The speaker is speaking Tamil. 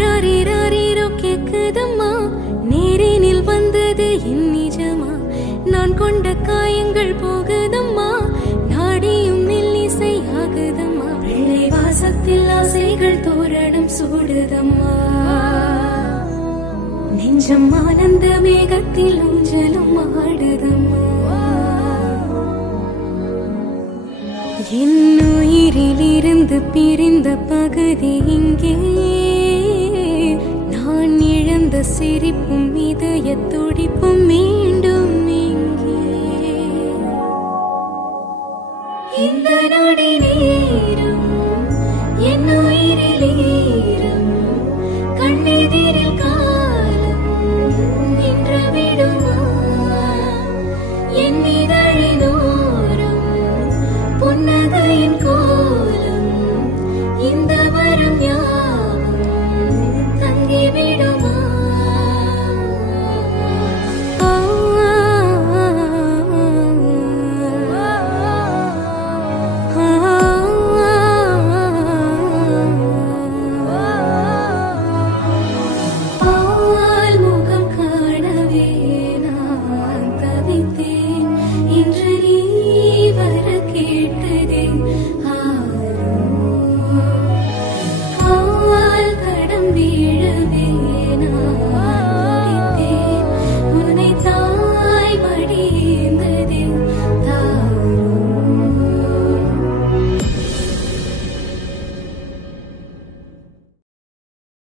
ஆராரிராரிரோ கேக்குதம்மா, நேரினில் வந்தது என் நிஜமா. நான் கொண்ட காயங்கள் போகுதம்மா, நாடியும் மெல்லிசை ஆகுதம்மா. பிள்ளை வாசத்தில் ஆசைகள் தோரணம் சூடுதம்மா. நெஞ்சம் ஆனந்த மேகத்தில் ஊஞ்சலும் ஆடுதம்மா. என் உயிரிலிருந்து பிரிந்த பகுதி இங்கே, நான் இழந்த சிரிப்பும் இதய துடிப்பும்